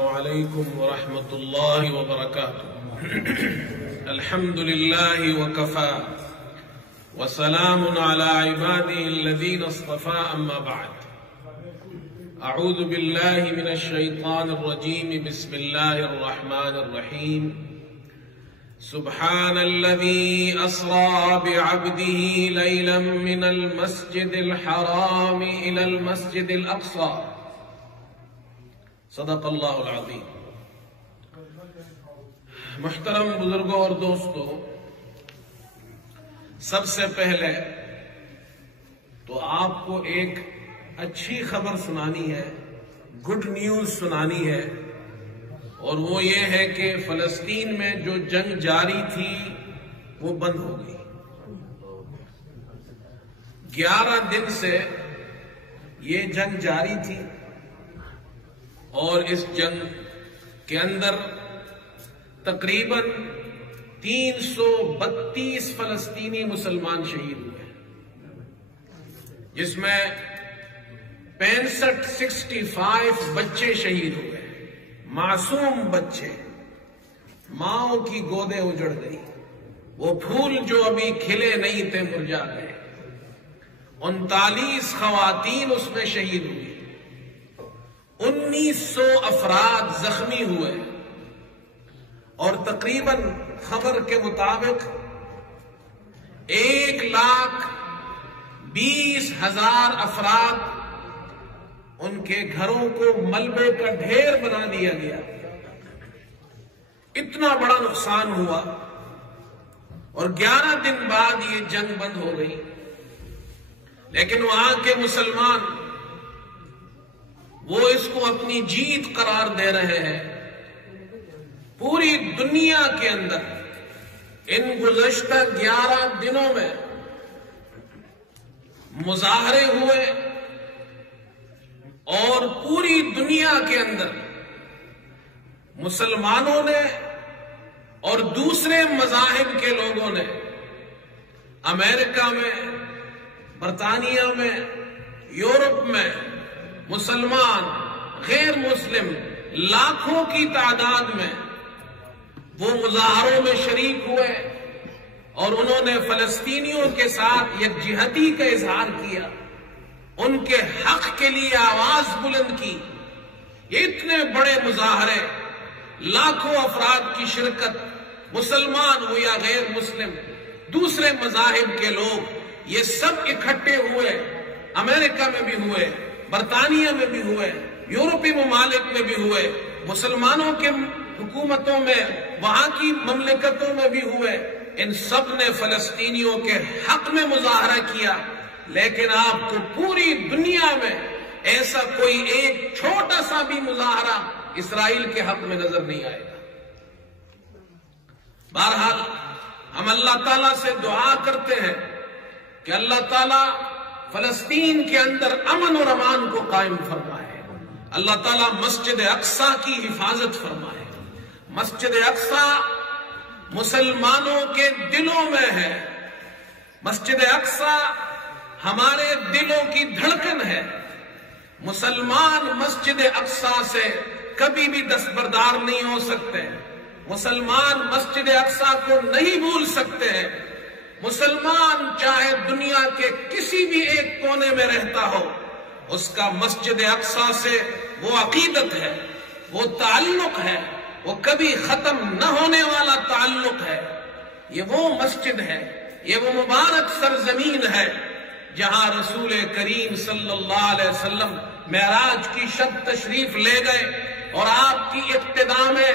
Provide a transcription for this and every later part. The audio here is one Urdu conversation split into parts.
عليكم ورحمة الله وبركاته. الحمد لله وكفى وسلام على عباده الذين اصطفى أما بعد. أعوذ بالله من الشيطان الرجيم. بسم الله الرحمن الرحيم. سبحان الذي أسرى بعبده ليلا من المسجد الحرام إلى المسجد الأقصى. صدق اللہ العظیم. محترم بزرگوں اور دوستوں، سب سے پہلے تو آپ کو ایک اچھی خبر سنانی ہے، گڈ نیوز سنانی ہے، اور وہ یہ ہے کہ فلسطین میں جو جنگ جاری تھی وہ بند ہو گئی. 11 دن سے یہ جنگ جاری تھی اور اس جنگ کے اندر تقریباً 332 فلسطینی مسلمان شہید ہوئے، جس میں 65 بچے شہید ہوئے، معصوم بچے. ماؤں کی گودیں اجڑ گئی، وہ پھول جو ابھی کھلے نہیں تھے مرجھا گئے. 39 خواتین اس میں شہید ہوئی، 1900 افراد زخمی ہوئے، اور تقریباً خبر کے مطابق 1,20,000 افراد ان کے گھروں کو ملبے کا ڈھیر بنا دیا گیا. اتنا بڑا نقصان ہوا، اور 11 دن بعد یہ جنگ بند ہو گئی. لیکن وہاں کے مسلمان وہ اس کو اپنی جیت قرار دے رہے ہیں. پوری دنیا کے اندر ان گزشتہ 11 دنوں میں مظاہرے ہوئے، اور پوری دنیا کے اندر مسلمانوں نے اور دوسرے مذاہب کے لوگوں نے امریکہ میں، برطانیہ میں، یورپ میں مسلمان، غیر مسلم لاکھوں کی تعداد میں وہ مظاہروں میں شریک ہوئے، اور انہوں نے فلسطینیوں کے ساتھ یکجہتی کا اظہار کیا، ان کے حق کے لیے آواز بلند کی. یہ اتنے بڑے مظاہرے، لاکھوں افراد کی شرکت، مسلمان ہو یا غیر مسلم، دوسرے مذاہب کے لوگ، یہ سب اکٹھے ہوئے. امریکہ میں بھی ہوئے، برطانیہ میں بھی ہوئے، یورپی ممالک میں بھی ہوئے، مسلمانوں کے حکومتوں میں، وہاں کی مملکتوں میں بھی ہوئے. ان سب نے فلسطینیوں کے حق میں مظاہرہ کیا. لیکن آپ کو پوری دنیا میں ایسا کوئی ایک چھوٹا سا بھی مظاہرہ اسرائیل کے حق میں نظر نہیں آئے گا. بہرحال ہم اللہ تعالیٰ سے دعا کرتے ہیں کہ اللہ تعالیٰ فلسطین کے اندر امن اور امان کو قائم فرمائے. اللہ تعالیٰ مسجد اقصی کی حفاظت فرمائے. مسجد اقصی مسلمانوں کے دلوں میں ہے. مسجد اقصی ہمارے دلوں کی دھڑکن ہے. مسلمان مسجد اقصی سے کبھی بھی دستبردار نہیں ہو سکتے. مسلمان مسجد اقصی کو نہیں بھول سکتے ہیں. مسلمان چاہے دنیا کے کسی بھی ایک کونے میں رہتا ہو، اس کا مسجد اقصی سے وہ عقیدت ہے، وہ تعلق ہے، وہ کبھی ختم نہ ہونے والا تعلق ہے. یہ وہ مسجد ہے، یہ وہ مبارک سرزمین ہے جہاں رسول کریم صلی اللہ علیہ وسلم معراج کی شب تشریف لے گئے، اور آپ کی ابتدا میں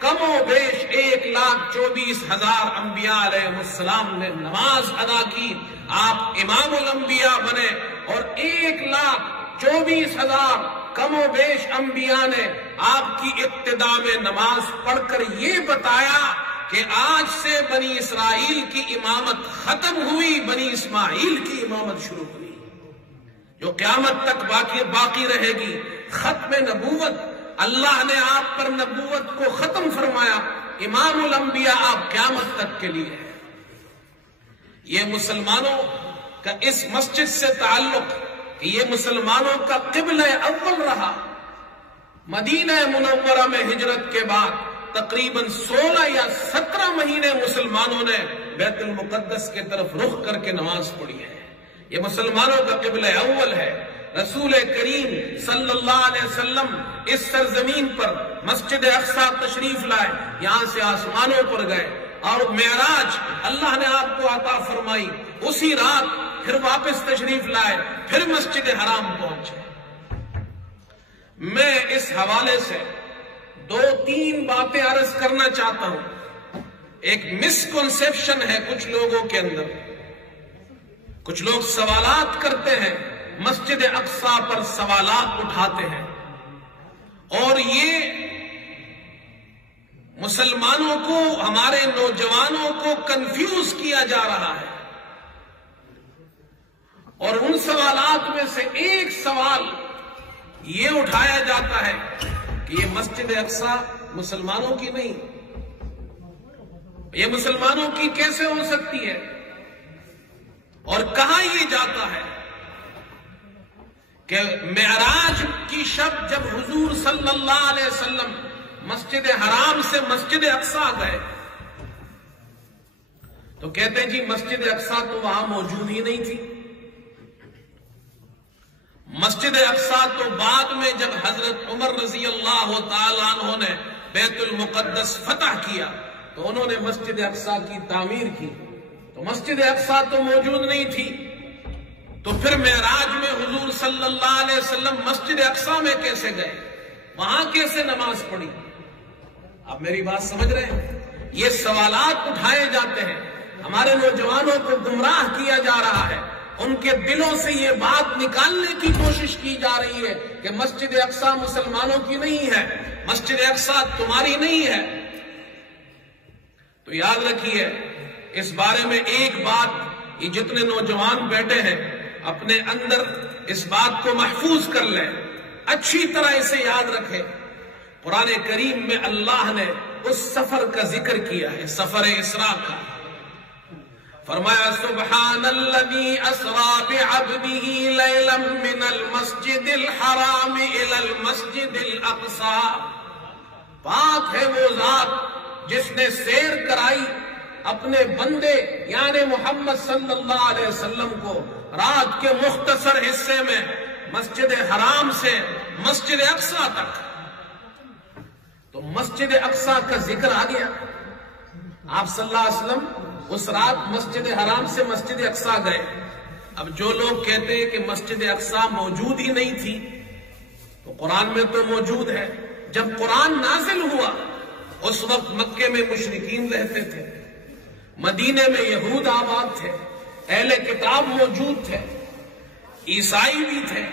کم و بیش 1,24,000 انبیاء علیہ السلام نے نماز ادا کی. آپ امام الانبیاء بنے، اور 1,24,000 کم و بیش انبیاء نے آپ کی ابتدا میں نماز پڑھ کر یہ بتایا کہ آج سے بنی اسرائیل کی امامت ختم ہوئی، بنی اسماعیل کی امامت شروع ہوئی، جو قیامت تک باقی رہے گی. ختم نبوت، اللہ نے آپ پر نبوت کو ختم فرمایا. امام الانبیاء آپ قیامت تک کے لیے ہیں. یہ مسلمانوں کا اس مسجد سے تعلق کہ یہ مسلمانوں کا قبلہ اول رہا. مدینہ منورہ میں ہجرت کے بعد تقریباً 16 یا 17 مہینے مسلمانوں نے بیت المقدس کے طرف رخ کر کے نماز پڑھی ہے۔ یہ مسلمانوں کا قبلہ اول ہے۔ رسول کریم صلی اللہ علیہ وسلم اس سرزمین پر مسجد اقصی تشریف لائے، یہاں سے آسمانوں پر گئے اور معراج اللہ نے آپ کو عطا فرمائی، اسی رات پھر واپس تشریف لائے، پھر مسجد حرام پہنچے۔ میں اس حوالے سے 2-3 باتیں عرض کرنا چاہتا ہوں۔ ایک مسکنسیپشن ہے کچھ لوگوں کے اندر، کچھ لوگ سوالات کرتے ہیں، مسجد اقصی پر سوالات اٹھاتے ہیں، اور یہ مسلمانوں کو، ہمارے نوجوانوں کو کنفیوز کیا جا رہا ہے۔ اور ان سوالات میں سے ایک سوال یہ اٹھایا جاتا ہے کہ یہ مسجد اقصی مسلمانوں کی نہیں، یہ مسلمانوں کی کیسے ہو سکتی ہے؟ اور کہا یہ جاتا ہے کہ معراج کی شب جب حضور صلی اللہ علیہ وسلم مسجد حرام سے مسجد اقصی گئے تو کہتے ہیں جی مسجد اقصی تو وہاں موجود ہی نہیں تھی۔ مسجد اقصی تو بعد میں جب حضرت عمر رضی اللہ تعالیٰ عنہ نے بیت المقدس فتح کیا تو انہوں نے مسجد اقصی کی تعمیر کی، تو مسجد اقصی تو موجود نہیں تھی، تو پھر معراج میں حضور صلی اللہ علیہ وسلم مسجد اقصی میں کیسے گئے، وہاں کیسے نماز پڑھی؟ آپ میری بات سمجھ رہے ہیں؟ یہ سوالات اٹھائے جاتے ہیں، ہمارے نوجوانوں کو گمراہ کیا جا رہا ہے، ان کے دلوں سے یہ بات نکالنے کی کوشش کی جا رہی ہے کہ مسجد اقصی مسلمانوں کی نہیں ہے، مسجد اقصی تمہاری نہیں ہے۔ تو یاد رکھیے اس بارے میں ایک بات، یہ جتنے نوجوان بیٹھے ہیں اپنے اندر اس بات کو محفوظ کر لیں، اچھی طرح اسے یاد رکھیں۔ قرآن کریم میں اللہ نے اس سفر کا ذکر کیا ہے، سفر اسراء کا۔ فرمایا سبحان الذی اسرا بعبدہ لیلا من المسجد الحرام الی المسجد الاقصی، پاک ہے وہ ذات جس نے سیر کرائی اپنے بندے یعنی محمد صلی اللہ علیہ وسلم کو رات کے مختصر حصے میں مسجد حرام سے مسجد اقصی تک۔ تو مسجد اقصی کا ذکر آ گیا، آپ صلی اللہ علیہ وسلم اس رات مسجد حرام سے مسجد اقصی گئے۔ اب جو لوگ کہتے ہیں کہ مسجد اقصی موجود ہی نہیں تھی، تو قرآن میں تو موجود ہے۔ جب قرآن نازل ہوا اس وقت مکے میں مشرکین رہتے تھے، مدینے میں یہود آباد تھے، اہل کتاب موجود تھے، عیسائی بھی تھے،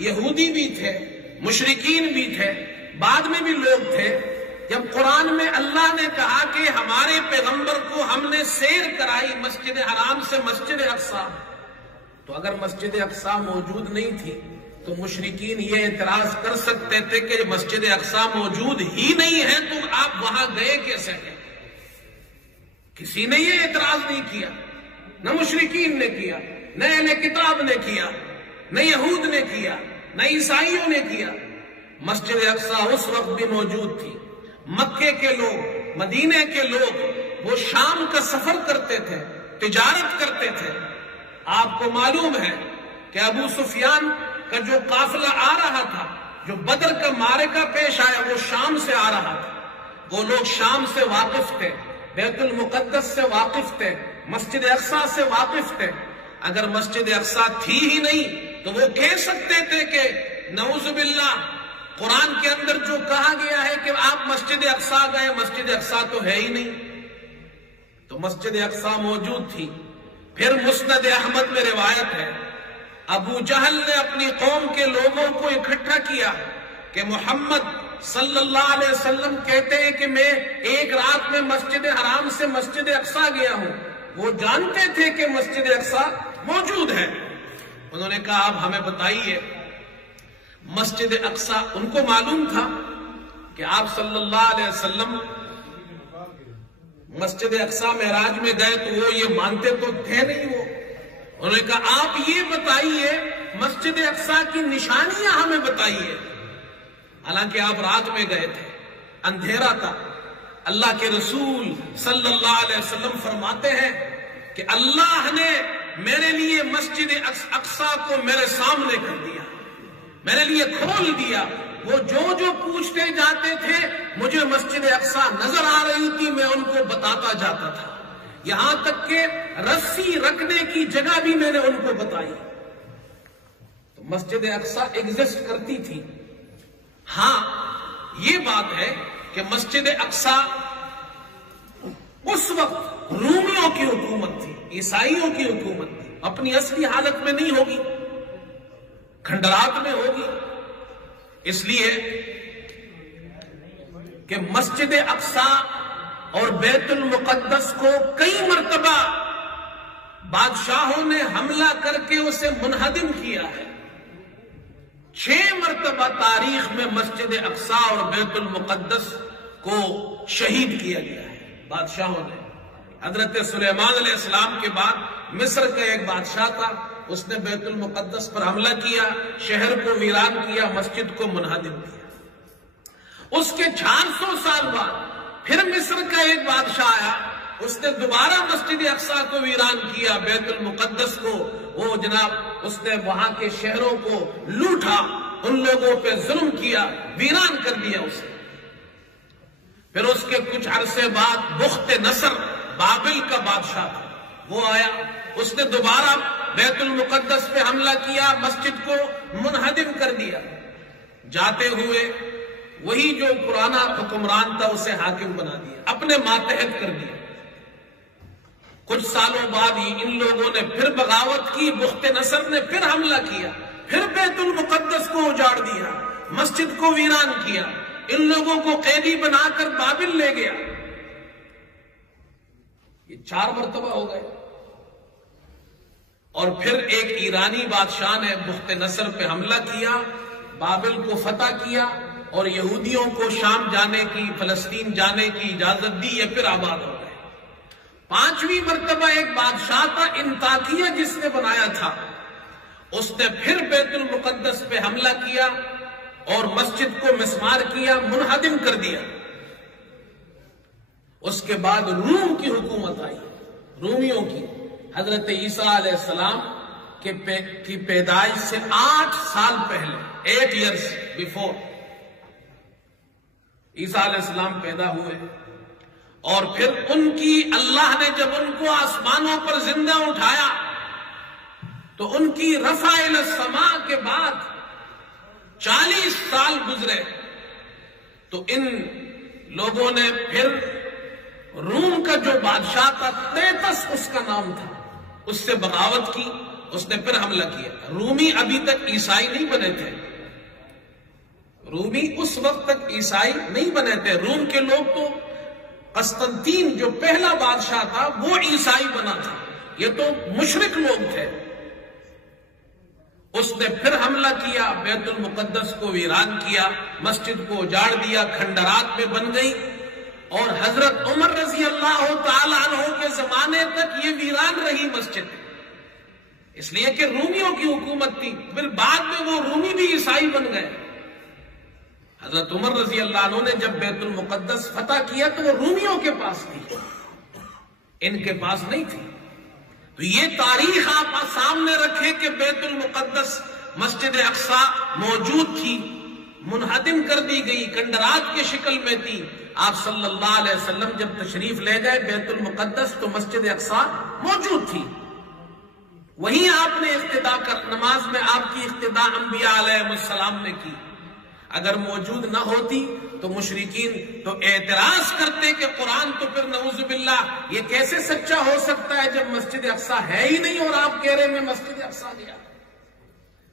یہودی بھی تھے، مشرکین بھی تھے، بعد میں بھی لوگ تھے۔ جب قرآن میں اللہ نے کہا کہ ہمارے پیغمبر کو ہم نے سیر کرائی مسجد حرام سے مسجد اقصی، تو اگر مسجد اقصی موجود نہیں تھی تو مشرکین یہ اعتراض کر سکتے تھے کہ مسجد اقصی موجود ہی نہیں ہے تو آپ وہاں گئے کیسے ہیں؟ کسی نے یہ اعتراض نہیں کیا، نہ مشرکین نے کیا، نہ اہل کتاب نے کیا، نہ یہود نے کیا، نہ عیسائیوں نے کیا۔ مسجد اقصی اس وقت بھی موجود تھی۔ مکے کے لوگ، مدینے کے لوگ وہ شام کا سفر کرتے تھے، تجارت کرتے تھے۔ آپ کو معلوم ہے کہ ابو سفیان کا جو قافلہ آ رہا تھا، جو بدر کا معرکہ پیش آیا، وہ شام سے آ رہا تھا۔ وہ لوگ شام سے واقف تھے، بیت المقدس سے واقف تھے، مسجد اقصی سے واقف تھے۔ اگر مسجد اقصی تھی ہی نہیں تو وہ کہہ سکتے تھے کہ نعوذ باللہ قرآن کے اندر جو کہا گیا ہے کہ آپ مسجد اقصی گئے، مسجد اقصی تو ہے ہی نہیں۔ تو مسجد اقصی موجود تھی۔ پھر مسند احمد میں روایت ہے، ابو جہل نے اپنی قوم کے لوگوں کو اکٹھا کیا کہ محمد صلی اللہ علیہ وسلم کہتے ہیں کہ میں ایک رات میں مسجد حرام سے مسجد اقصی گیا ہوں۔ وہ جانتے تھے کہ مسجد اقصی موجود ہے۔ انہوں نے کہا آپ ہمیں بتائیے مسجد اقصی، ان کو معلوم تھا کہ آپ صلی اللہ علیہ وسلم مسجد اقصی معراج میں گئے تو وہ یہ مانتے تو تھے نہیں۔ وہ انہوں نے کہا آپ یہ بتائیے مسجد اقصی کی نشانیاں ہمیں بتائیے۔ حالانکہ آپ رات میں گئے تھے، اندھیرا تھا۔ اللہ کے رسول صلی اللہ علیہ وسلم فرماتے ہیں کہ اللہ نے میرے لیے مسجد اقصی کو میرے سامنے کر دیا، میرے لیے کھول دیا۔ وہ جو پوچھتے جاتے تھے مجھے مسجد اقصی نظر آ رہی تھی، میں ان کو بتاتا جاتا تھا، یہاں تک کہ رسی رکھنے کی جگہ بھی میں نے ان کو بتائی۔ تو مسجد اقصی ایگزسٹ کرتی تھی۔ ہاں یہ بات ہے کہ مسجد اقصی اس وقت رومیوں کی حکومت تھی، عیسائیوں کی حکومت تھی، اپنی اصلی حالت میں نہیں ہوگی، کھنڈرات میں ہوگی۔ اس لیے کہ مسجد اقصی اور بیت المقدس کو کئی مرتبہ بادشاہوں نے حملہ کر کے اسے منہدم کیا ہے۔ 6 مرتبہ تاریخ میں مسجد اقصی اور بیت المقدس کو شہید کیا گیا ہے بادشاہوں نے۔ حضرت سلیمان علیہ السلام کے بعد مصر کا ایک بادشاہ تھا، اس نے بیت المقدس پر حملہ کیا، شہر کو ویران کیا، مسجد کو منہدم کیا۔ اس کے 400 سال بعد پھر مصر کا ایک بادشاہ آیا، اس نے دوبارہ مسجد اقصی کو ویران کیا، بیت المقدس کو وہ جناب اس نے وہاں کے شہروں کو لوٹا، ان لوگوں پہ ظلم کیا، ویران کر دیا اسے۔ پھر اس کے کچھ عرصے بعد بخت نصر بابل کا بادشاہ تھا، وہ آیا، اس نے دوبارہ بیت المقدس پہ حملہ کیا، مسجد کو منہدم کر دیا۔ جاتے ہوئے وہی جو پرانا حکمران تھا اسے حاکم بنا دیا، اپنے ماتحت کر دیا۔ کچھ سالوں بعد ہی ان لوگوں نے پھر بغاوت کی، بخت نصر نے پھر حملہ کیا، پھر بیت المقدس کو اجاڑ دیا، مسجد کو ویران کیا، ان لوگوں کو قیدی بنا کر بابل لے گیا۔ یہ 4 مرتبہ ہو گئے۔ اور پھر ایک ایرانی بادشاہ نے بخت نصر پہ حملہ کیا، بابل کو فتح کیا اور یہودیوں کو شام جانے کی، فلسطین جانے کی اجازت دی، یہ پھر آباد ہو گئے۔ 5ویں مرتبہ ایک بادشاہ تھا انطاکیہ جس نے بنایا تھا، اس نے پھر بیت المقدس پہ حملہ کیا اور مسجد کو مسمار کیا، منہدم کر دیا۔ اس کے بعد روم کی حکومت آئی، رومیوں کی۔ حضرت عیسیٰ علیہ السلام کی پیدائش سے 8 سال پہلے، 8 years before عیسیٰ علیہ السلام پیدا ہوئے، اور پھر ان کی اللہ نے جب ان کو آسمانوں پر زندہ اٹھایا تو ان کی رفع الی السماء کے بعد 40 سال گزرے تو ان لوگوں نے پھر روم کا جو بادشاہ تھا، تیتس اس کا نام تھا، اس سے بغاوت کی، اس نے پھر حملہ کیا۔ رومی ابھی تک عیسائی نہیں بنے تھے، رومی اس وقت تک عیسائی نہیں بنے تھے۔ روم کے لوگ تو قسطنطین جو پہلا بادشاہ تھا وہ عیسائی بنا تھا، یہ تو مشرک لوگ تھے۔ اس نے پھر حملہ کیا، بیت المقدس کو ویران کیا، مسجد کو اجاڑ دیا، کھنڈرات میں بن گئی، اور حضرت عمر رضی اللہ تعالی عنہ کے زمانے تک یہ ویران رہی مسجد، اس لیے کہ رومیوں کی حکومت تھی۔ پھر بعد میں وہ رومی بھی عیسائی بن گئے۔ حضرت عمر رضی اللہ عنہ نے جب بیت المقدس فتح کیا تو وہ رومیوں کے پاس تھی، ان کے پاس نہیں تھی۔ تو یہ تاریخ آپ سامنے رکھیں کہ بیت المقدس مسجد اقصی موجود تھی، منہدم کر دی گئی، کھنڈرات کی شکل میں تھی۔ آپ صلی اللہ علیہ وسلم جب تشریف لے گئے بیت المقدس تو مسجد اقصی موجود تھی، وہیں آپ نے اقتدا کر، نماز میں آپ کی اقتدا انبیاء علیہ السلام نے کی۔ اگر موجود نہ ہوتی تو مشرکین تو اعتراض کرتے کہ قرآن تو پھر نعوذ باللہ یہ کیسے سچا ہو سکتا ہے جب مسجد اقصی ہے ہی نہیں اور آپ کہہ رہے میں مسجد اقصی گیا۔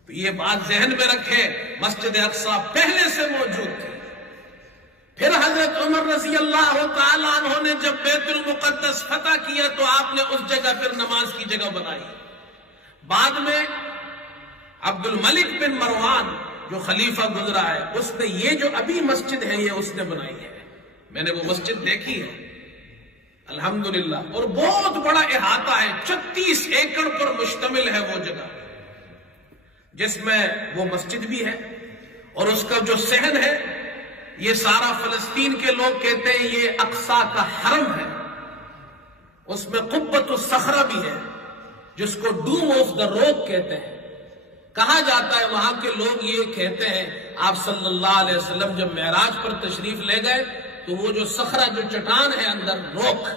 تو یہ بات ذہن میں رکھیں، مسجد اقصی پہلے سے موجود تھی۔ پھر حضرت عمر رضی اللہ تعالیٰ عنہ نے جب بیت المقدس فتح کیا تو آپ نے اس جگہ پھر نماز کی جگہ بنائی۔ بعد میں عبد الملک بن مروان جو خلیفہ گزرا ہے، اس نے یہ جو ابھی مسجد ہے یہ اس نے بنائی ہے، میں نے وہ مسجد دیکھی ہے الحمدللہ، اور بہت بڑا احاطہ ہے، 36 ایکڑ پر مشتمل ہے وہ جگہ، جس میں وہ مسجد بھی ہے اور اس کا جو صحن ہے یہ سارا فلسطین کے لوگ کہتے ہیں یہ اقصی کا حرم ہے. اس میں قبۃ الصخرہ بھی ہے جس کو ڈوم آف دا روک کہتے ہیں. کہا جاتا ہے وہاں کے لوگ یہ کہتے ہیں آپ صلی اللہ علیہ وسلم جب معراج پر تشریف لے گئے تو وہ جو صخرہ جو چٹان ہے اندر روک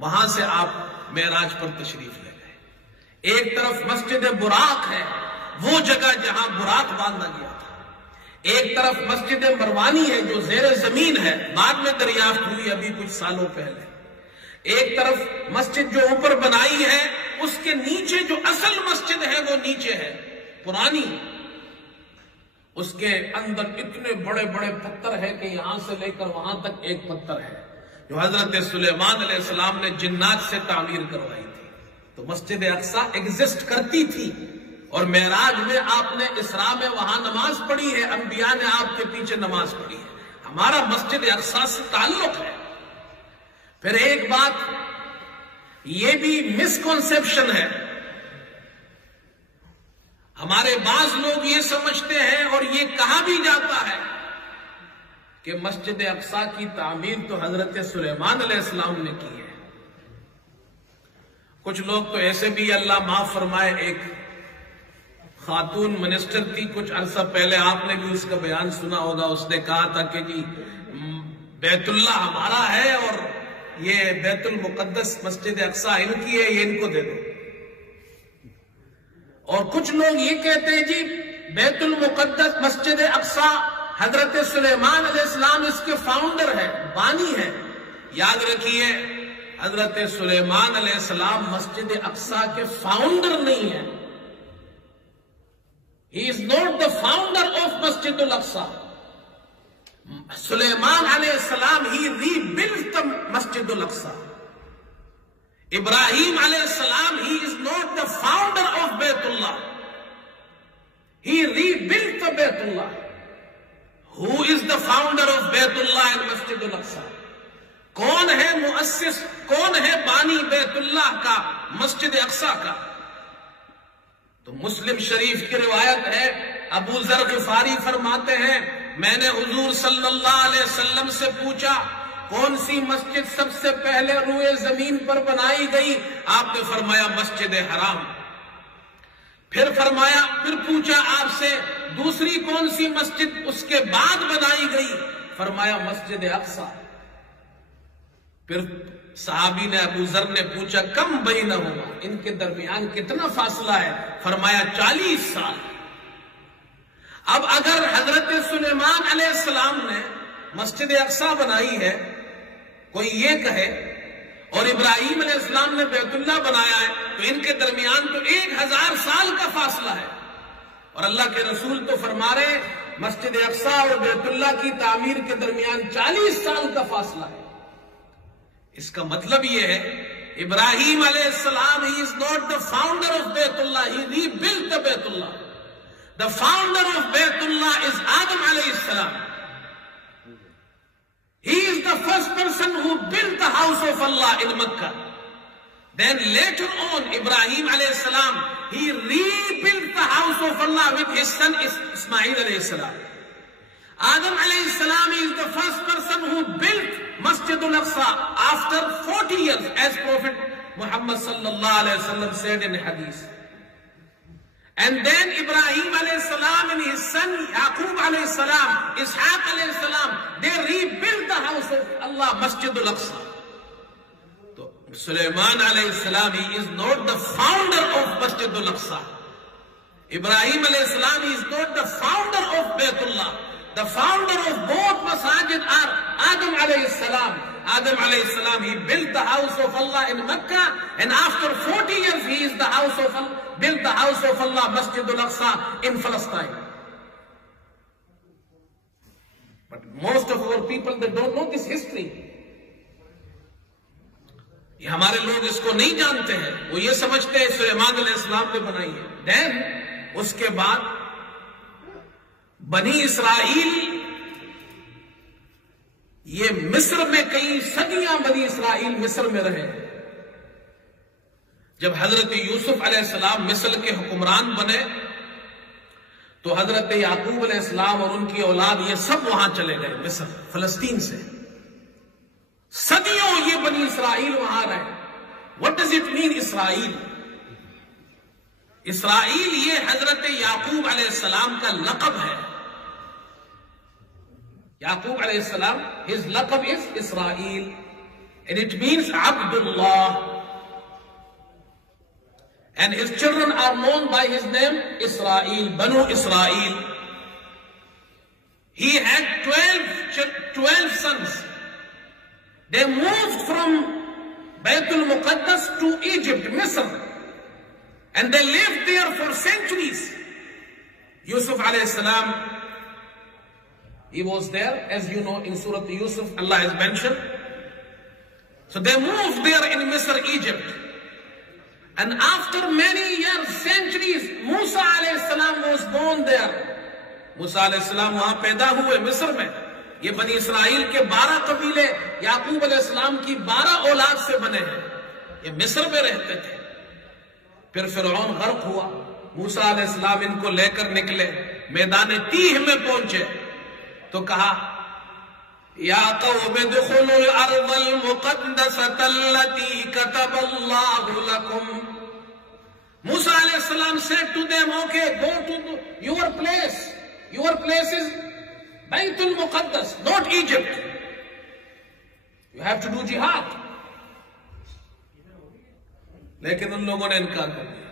وہاں سے آپ معراج پر تشریف لے گئے. ایک طرف مسجد براق ہے وہ جگہ جہاں براق باندھا گیا تھا. ایک طرف مسجد مروانی ہے جو زیر زمین ہے بعد میں دریافت ہوئی ابھی کچھ سالوں پہلے. ایک طرف مسجد جو اوپر بنائی ہے اس کے نیچے جو اصل مسجد ہے وہ نیچے ہے پرانی. اس کے اندر اتنے بڑے بڑے پتھر ہے کہ یہاں سے لے کر وہاں تک ایک پتھر ہے جو حضرت سلیمان علیہ السلام نے جنات سے تعمیر کروائی تھی. تو مسجد اقصی ایگزسٹ کرتی تھی اور معراج میں آپ نے اسراء میں وہاں نماز پڑھی ہے, انبیاء نے آپ کے پیچھے نماز پڑھی ہے. ہمارا مسجد اقصی سے تعلق ہے. پھر ایک بات یہ بھی مسکنسیپشن ہے, ہمارے بعض لوگ یہ سمجھتے ہیں اور یہ کہا بھی جاتا ہے کہ مسجد اقصی کی تعمیر تو حضرت سلیمان علیہ السلام نے کی ہے. کچھ لوگ تو ایسے بھی اللہ معاف فرمائے, ایک خاتون منسٹر تھی کچھ عرصہ پہلے, آپ نے بھی اس کا بیان سنا ہوگا. اس نے کہا تھا کہ جی بیت اللہ ہمارا ہے اور یہ بیت المقدس مسجد اقصی ان کی ہے, یہ ان کو دے دو. اور کچھ لوگ یہ کہتے ہیں جی بیت المقدس مسجد اقصی حضرت سلیمان علیہ السلام اس کے فاؤنڈر ہے, بانی ہے. یاد رکھیے حضرت سلیمان علیہ السلام مسجد اقصی کے فاؤنڈر نہیں ہے. He is not the founder of Masjid al-Aqsa. Sulaiman alayhi salam, he rebuilt the Masjid al-Aqsa. Ibrahim alayhi salam, he is not the founder of Baytullah. He rebuilt the Baytullah. Who is the founder of Baytullah and Masjid al-Aqsa? کون ہے مؤسس, کون ہے بانی بیت اللہ کا, مسجد اقصی کا؟ تو مسلم شریف کی روایت ہے, ابو ذر غفاری فرماتے ہیں میں نے حضور صلی اللہ علیہ وسلم سے پوچھا کون سی مسجد سب سے پہلے روئے زمین پر بنائی گئی؟ آپ نے فرمایا مسجد حرام. پھر پوچھا آپ سے دوسری کون سی مسجد اس کے بعد بنائی گئی؟ فرمایا مسجد اقصی. پھر صحابی نے ابو ذر نے پوچھا کم بینہما, ان کے درمیان کتنا فاصلہ ہے؟ فرمایا 40 سال. اب اگر حضرت سلیمان علیہ السلام نے مسجد اقصی بنائی ہے کوئی یہ کہے اور ابراہیم علیہ السلام نے بیت اللہ بنایا ہے تو ان کے درمیان تو 1000 سال کا فاصلہ ہے. اور اللہ کے رسول تو فرما رہے مسجد اقصی اور بیت اللہ کی تعمیر کے درمیان 40 سال کا فاصلہ ہے. اس کا مطلب یہ ہے ابراہیم علیہ السلام he is not the founder of بیت اللہ, he rebuilt the بیت اللہ. The founder of بیت اللہ is Adam علیہ السلام. He is the first person who built the house of Allah in Makkah. Then later on Ibrahim alayhi salam, he rebuilt the house of Allah with his son Ismail alayhi salam. Adam alayhi salam is the first person who built Masjid al-Aqsa after 40 years, as Prophet Muhammad sallallahu alayhi wasallam said in hadith. And then Ibrahim alayhi salam and his son Yaqub alayhi salam, Ishaq alayhi salam, they rebuilt the house of Allah, Masjid al-Aqsa. So Sulaiman alayhi salam, he is not the founder of Masjid al-Aqsa. Ibrahim alayhi salam, he is not the founder of Baytullah. The founder of both masajid are Adam alayhi salam. Adam alayhi salam, he built the house of Allah in Mecca, and after 40 years he is the house of Allah, built the house of Allah, Masjid al-Aqsa in Palestine. But most of our people, they don't know this history. یہ ہمارے لوگ اس کو نہیں جانتے ہیں, وہ یہ سمجھتے ہیں سلیمان علیہ السلام نے بنائی ہے. Then اس کے بعد بنی اسرائیل, یہ مصر میں کئی صدیاں بنی اسرائیل مصر میں رہے. جب حضرت یوسف علیہ السلام مصر کے حکمران بنے تو حضرت یعقوب علیہ السلام اور ان کی اولاد یہ سب وہاں چلے گئے مصر، فلسطین سے. صدیوں یہ بنی اسرائیل وہاں رہے. What does it mean اسرائیل؟ اسرائیل یہ حضرت یعقوب علیہ السلام کا لقب ہے. یعقوب علیہ السلام, his laqab is Israel, and it means Abdullah. And his children are known by his name Israel, Banu Israel. He had 12 sons. They moved from Baytul Muqaddas to Egypt, Misr, and they lived there for centuries. Yusuf alayhi salam, he was there, as you know, in Surah Yusuf, Allah has mentioned. So they moved there in Misr, Egypt. And after many years, centuries, Musa alayhi salam was born there. Musa alayhi salam وہاں پیدا ہوئے مصر میں. یہ بنی اسرائیل کے 12 قبیلے یعقوب علیہ السلام کی 12 اولاد سے بنے ہیں. یہ مصر میں رہتے تھے. پھر فرعون غرق ہوا. موسیٰ علیہ السلام ان کو لے کر نکلے, میدان تیہ میں پہنچے تو کہا یا قوم ادخلوا الارض المقدسة التي كتب الله لكم. موسیٰ علیہ السلام said to them, okay, go to your place. Your place is Baytul Muqaddas, not Egypt. You have to do jihad. لیکن ان لوگوں نے انکار کر دیا.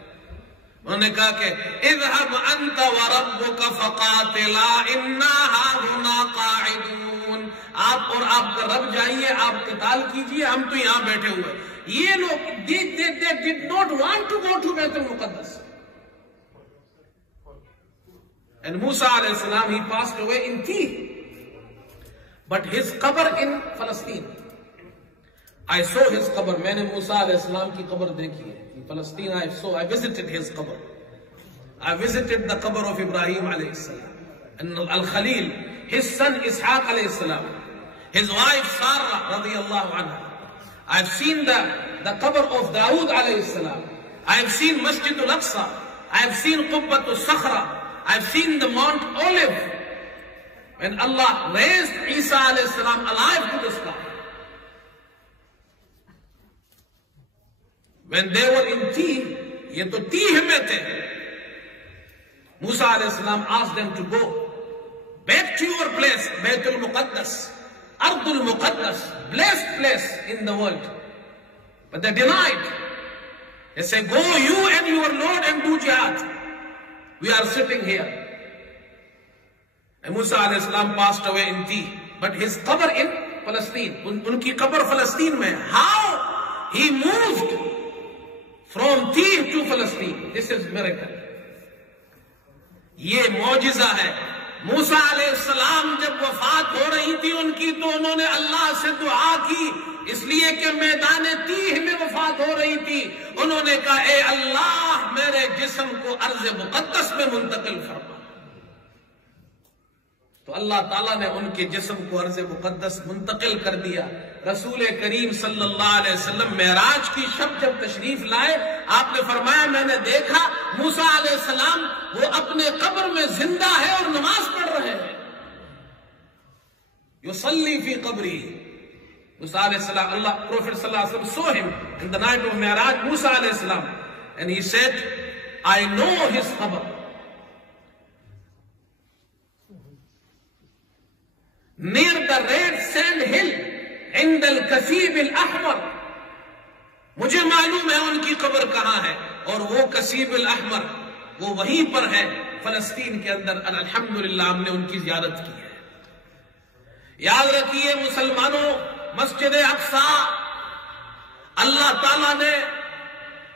انہوں نے کہا کہ اذهب انت وربك فقاتلا انا هاهنا قاعدون. آپ اور آپ کا رب جائیے, آپ قتال کیجئے, ہم تو یہاں بیٹھے ہوئے. یہ لوگ they did not want to go to Baytul Muqaddas. And Musa alayhi salam, he passed away in Tih, but his qabr in Palestine. I saw his qabr. میں نے موسیٰ علیہ السلام کی قبر دیکھی ہے. In Palestine I visited his qabr. I visited the qabr of Ibrahim alayhi salam, and Al-Khalil, his son Ishaq alayhi salam, his wife Sarah radiyallahu anha. I've seen the qabr of Dawood alayhi salam. I've seen Masjid al-Aqsa. I've seen Qubbat al-Sakhra. I've seen the Mount Olive. When Allah raised Isa alayhi salam alive to the sky. When they were in Tih, یہ تو تیہ میں تھے. Musa alayhi salam asked them to go back to your place, Baytul Muqaddas, Ardul Muqaddas, blessed place in the world. But they denied. They said, go you and your Lord and do jihad. We are sitting here. And Musa alayhi salam passed away in Tih, but his qabr in Palestine. Unki qabr Palestine mein. How he moved from Tih to Palestine. This is miracle. یہ معجزہ ہے. موسیٰ علیہ السلام جب وفات ہو رہی تھی ان کی تو انہوں نے اللہ سے دعا کی, اس لیے کہ میدان تیہ میں وفات ہو رہی تھی. انہوں نے کہا اے اللہ میرے جسم کو ارض مقدس میں منتقل فرما. تو اللہ تعالیٰ نے ان کے جسم کو ارض مقدس منتقل کر دیا. رسول کریم صلی اللہ علیہ وسلم معراج کی شب جب تشریف لائے, آپ نے فرمایا میں نے دیکھا موسیٰ علیہ السلام وہ اپنے قبر میں زندہ ہے اور نماز پڑھ رہے ہیں. یصلی فی قبری. موسیٰ علیہ السلام, Allah, Prophet صلی اللہ علیہ وسلم saw him in the night of Mi'raj, Musa علیہ السلام, and he said, I know his qabr. Near the red sand hill, عند الکثیب الاحمر. مجھے معلوم ہے ان کی قبر کہاں ہے, اور وہ کثیب الاحمر وہ وہیں پر ہے فلسطین کے اندر. الحمدللہ ہم نے ان کی زیارت کی ہے. یاد رکھیے مسلمانوں, مسجد اقصی اللہ تعالیٰ نے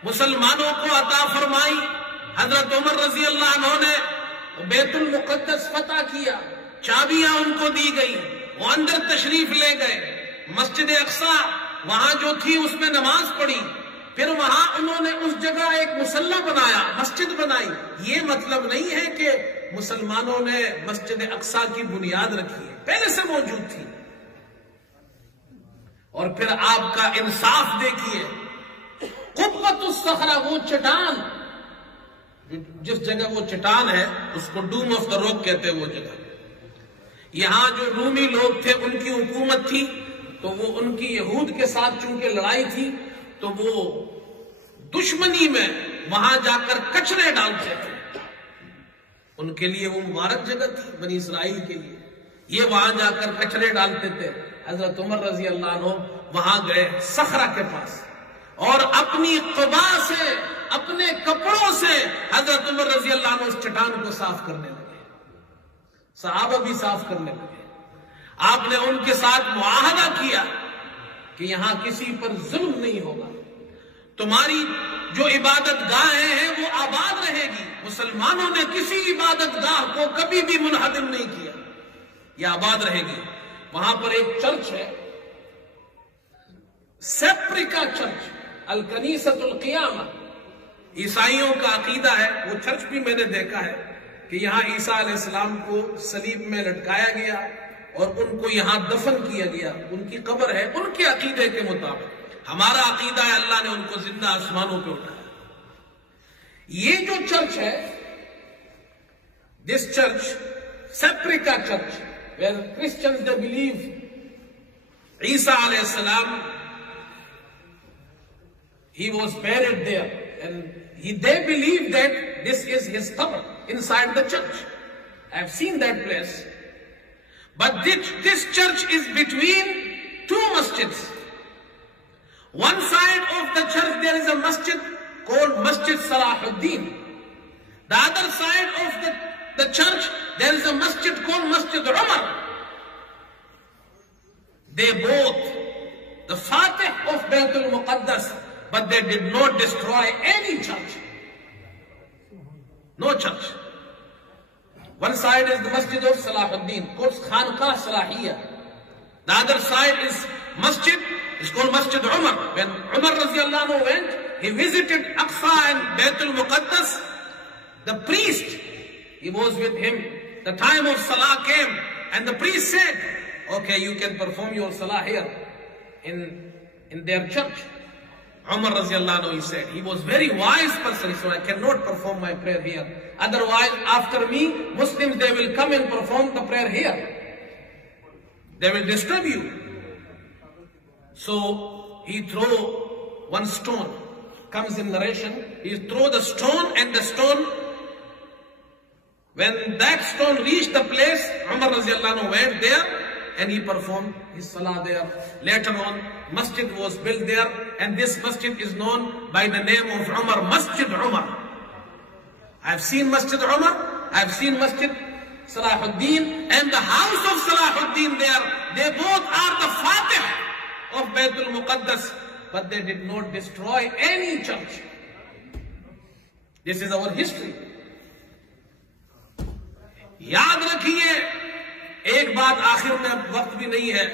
مسلمانوں کو عطا فرمائی. حضرت عمر رضی اللہ عنہ نے بیت المقدس فتح کیا, چابیاں ان کو دی گئی, وہ اندر تشریف لے گئے. مسجد اقصی وہاں جو تھی اس میں نماز پڑھی. پھر وہاں انہوں نے اس جگہ ایک مصلی بنایا, مسجد بنائی. یہ مطلب نہیں ہے کہ مسلمانوں نے مسجد اقصی کی بنیاد رکھی ہے, پہلے سے موجود تھی. اور پھر آپ کا انصاف دیکھیے, قبۃ الصخرہ وہ چٹان جس جگہ وہ چٹان ہے اس کو ڈوم آف دا راک کہتے ہیں وہ جگہ. یہاں جو رومی لوگ تھے ان کی حکومت تھی، تو وہ ان کی یہود کے ساتھ چونکہ لڑائی تھی تو وہ دشمنی میں وہاں جا کر کچرے ڈالتے تھے. ان کے لیے وہ مبارک جگہ تھی بنی اسرائیل کے لیے، یہ وہاں جا کر کچرے ڈالتے تھے. حضرت عمر رضی اللہ عنہ وہاں گئے صخرہ کے پاس اور اپنی قبا سے، اپنے کپڑوں سے حضرت عمر رضی اللہ عنہ اس چٹان کو صاف کرنے لگے. صحابہ بھی صاف کرنے لگے. آپ نے ان کے ساتھ معاہدہ کیا کہ یہاں کسی پر ظلم نہیں ہوگا، تمہاری جو عبادت گاہیں ہیں وہ آباد رہے گی. مسلمانوں نے کسی عبادت گاہ کو کبھی بھی منہدم نہیں کیا، یہ آباد رہے گی. وہاں پر ایک چرچ ہے، سیپریکا چرچ، الکنیست القیامہ. عیسائیوں کا عقیدہ ہے، وہ چرچ بھی میں نے دیکھا ہے کہ یہاں عیسیٰ علیہ السلام کو صلیب میں لٹکایا گیا اور ان کو یہاں دفن کیا گیا. ان کی قبر ہے ان کے عقیدے کے مطابق. ہمارا عقیدہ ہے اللہ نے ان کو زندہ آسمانوں پہ اٹھایا. یہ جو چرچ ہے، دس چرچ، سیپریکا church, where Christians they believe Isa alayhi salam, he was buried there, and they believe that this is his qabr inside the church. I have seen that place. But this church is between two masjids. One side of the church there is a masjid called Masjid Salahuddin. The other side of the church there is a masjid called Masjid Umar. They both the Fatih of Baytul Muqaddas, but they did not destroy any church. No church. One side is the Masjid of Salahuddin, called Khanqah Salahiyya. The other side is Masjid, it's called Masjid Umar. When Umar Raziallahu anhu went, he visited Aqsa and Baytul Muqaddas. The priest, he was with him. The time of Salah came and the priest said, okay, you can perform your Salah here in their church. Umar Raziallahu anhu, he said, he was very wise person, so I cannot perform my prayer here. Otherwise, after me, Muslims, they will come and perform the prayer here. They will disturb you. So he threw one stone. Comes in narration, he threw the stone, and the stone, when that stone reached the place, Umar Raziallahu anhu went there and he performed his salah there. Later on, masjid was built there, and this masjid is known by the name of Umar, Masjid Umar. I have seen Masjid Umar, I have seen Masjid Salahuddin, and the house of Salahuddin there, they both are the Fatih of Baytul Muqaddas, but they did not destroy any church. This is our history. یاد رکھیے ایک بات آخر میں، اب وقت بھی نہیں ہے.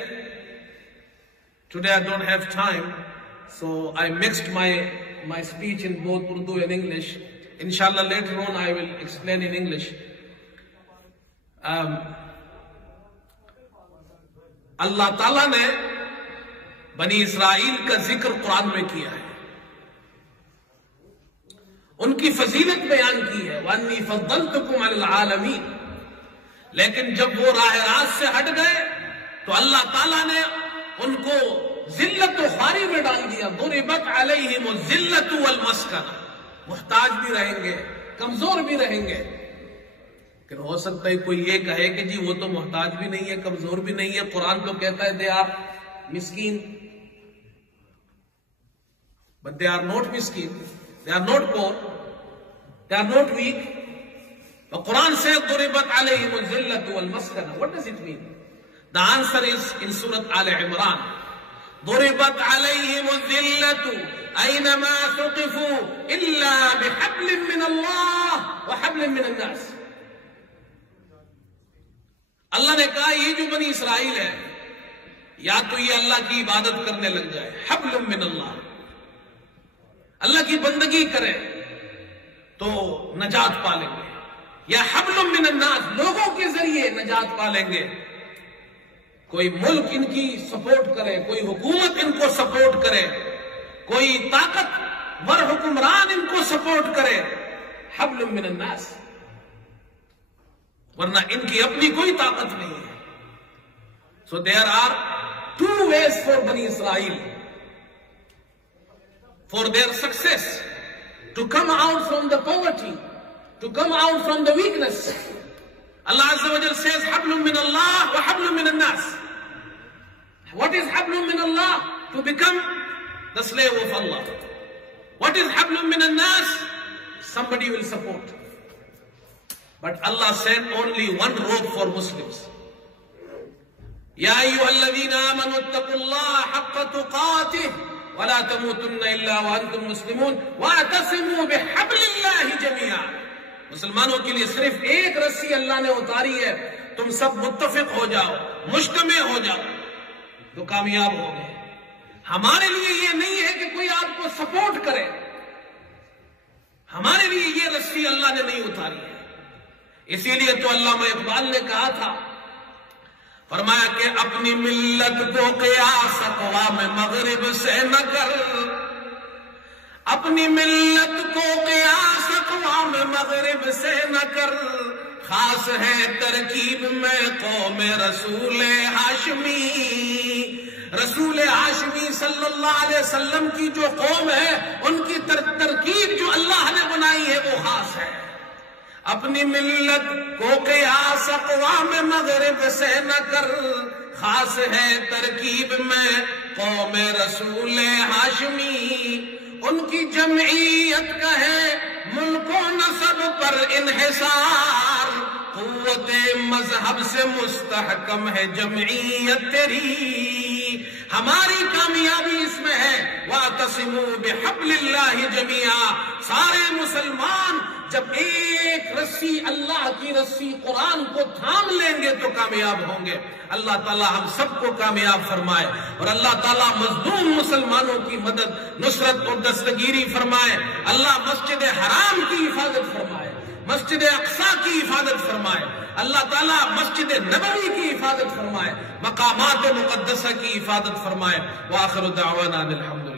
Today I don't have time, so I mixed my speech in both Urdu and English. Inshallah later on I will explain in English. اللہ تعالیٰ نے بنی اسرائیل کا ذکر قرآن میں کیا ہے، ان کی فضیلت بیان کی ہے، وَأَنِّي فَضَّلْتُكُمْ عَلَى الْعَالَمِينَ. لیکن جب وہ راہ راست سے ہٹ گئے تو اللہ تعالیٰ نے ان کو ذلت و خواری میں ڈال دیا. ضُرِبَتْ عَلَيْهِمُ الذِّلَّةُ وَالْمَسْكَنَةُ. محتاج بھی رہیں گے، کمزور بھی رہیں گے. کہ ہو سکتا ہے کوئی یہ کہے کہ جی وہ تو محتاج بھی نہیں ہے، کمزور بھی نہیں ہے، قرآن تو کہتا ہے دے آر مسکین. But they are not miskin, they are not poor, they are not weak. The Quran says ضُرِبَتْ عَلَيْهِمُ الذِّلَّةُ وَالْمَسْكَنَةُ. What does it mean? The answer is in Surah Al-Imran. ضُرِبَتْ عَلَيْهِمُ الذِّلَّةُ أَيْنَمَا ثُقِفُوا إِلَّا بِحَبْلٍ مِّنَ اللَّهِ وَحَبْلٍ مِّنَ النَّاسِ. اللہ نے کہا یہ جو بنی اسرائیل ہے، یا تو یہ اللہ کی عبادت کرنے لگ جائے، حبل من اللہ، اللہ کی بندگی کرے تو نجات پالیں گے، یا حبل من الناس، لوگوں کے ذریعے نجات پالیں گے. کوئی ملک ان کی سپورٹ کرے، کوئی حکومت ان کو سپورٹ کرے، کوئی طاقت ور حکمران ان کو سپورٹ کرے، حبل من الناس، ورنہ ان کی اپنی کوئی طاقت نہیں ہے. So there are two ways for Bani Israel for their success, to come out from the poverty, to come out from the weakness. Allah Azza wa Jal says, Hablum min Allah wa hablum min al-nas. What is Hablum min Allah? To become the slave of Allah. What is Hablum min al-nas? Somebody will support. But Allah sent only one rope for Muslims. Ya ayyuhalladhina amanu ittaqullaha haqqa tuqatih wa la tamutunna illa wa antum muslimun wa'tasimu bihablillahi jami'an. مسلمانوں کے لیے صرف ایک رسی اللہ نے اتاری ہے، تم سب متفق ہو جاؤ، مجتمع ہو جاؤ تو کامیاب ہو گئے. ہمارے لیے یہ نہیں ہے کہ کوئی آپ کو سپورٹ کرے، ہمارے لیے یہ رسی اللہ نے نہیں اتاری ہے. اسی لیے تو علامہ اقبال نے کہا تھا، فرمایا کہ اپنی ملت کو قیاس اقوام مغرب سے نہ کر، اپنی ملت کو قیاس اقوام مغرب سے نہ کر، خاص ہے ترکیب میں قوم رسول ہاشمی. رسول ہاشمی صلی اللہ علیہ وسلم کی جو قوم ہے ان کی ترکیب جو اللہ نے بنائی ہے وہ خاص ہے. اپنی ملت کو قیاس اقوام مغرب سے نہ کر، خاص ہے ترکیب میں قوم رسول ہاشمی. ان کی جمعیت کا ہے ملک و نسب پر انحصار، قوت مذہب سے مستحکم ہے جمعیت تیری. ہماری کامیابی اس میں ہے وَاعْتَصِمُوا بِحَبْلِ اللَّهِ جَمِيعًا. سارے مسلمان جب ایک رسی اللہ کی رسی قرآن کو تھام لیں گے تو کامیاب ہوں گے. اللہ تعالی ہم سب کو کامیاب فرمائے اور اللہ تعالی مظلوم مسلمانوں کی مدد، نصرت اور دستگیری فرمائے. اللہ مسجد حرام کی حفاظت فرمائے، مسجد اقصی کی حفاظت فرمائے. اللہ تعالیٰ مسجد نبوی کی حفاظت فرمائے، مقامات مقدسہ کی حفاظت فرمائے. وآخر دعوانا الحمد